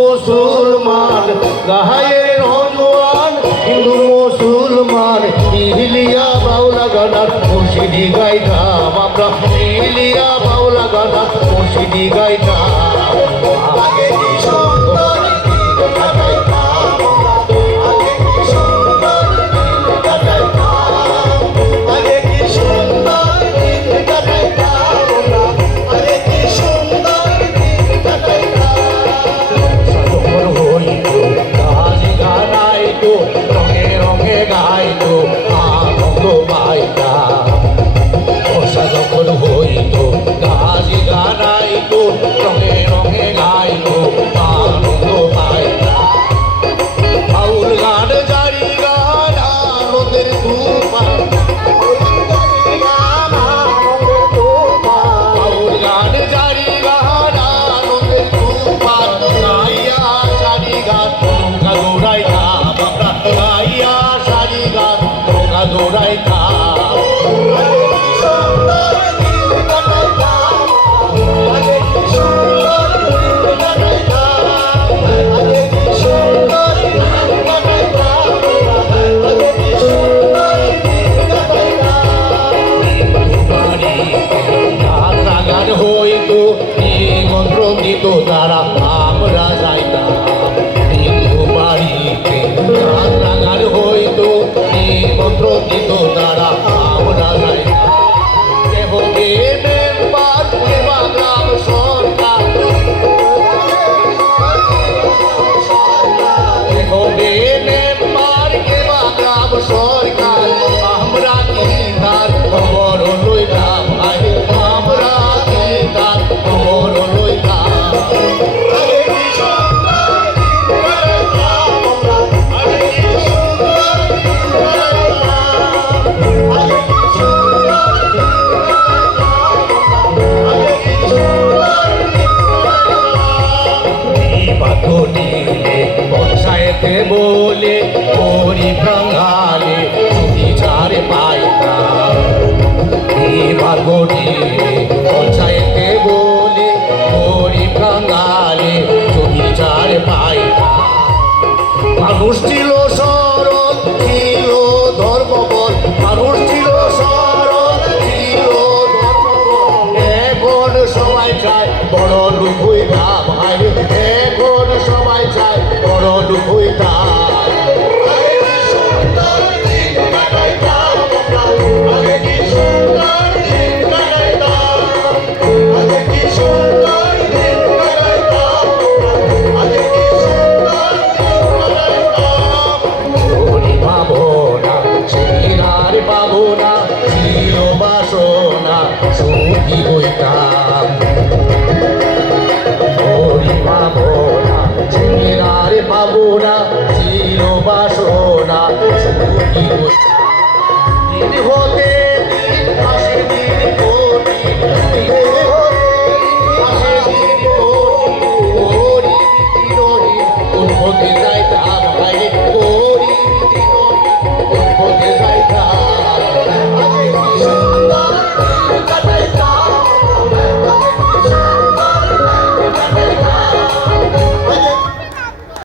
মুসলমান গাহায়ের নজওয়ান হিন্দু মুসলমান ইহলিয়া বাউলা গানা মুর্শিদি গাইতাম আমরা। का 多大 পঞ্চায়েতে বলে হরি বাঙালে ছুটি ছাড়ে পাইতাম এবার গড়িয়ে পঞ্চায়েতে বলে হরি বাঙালে ছুটি ছাড়ে পাইতাম মানুষ ছিল সরল, ছিল ধর্মবল। মানুষ ছিল সরল, ছিল ধর্মবল। এখন সবাই চায় বড় লোক হইতাম মরণ হইতা বাসনা হতে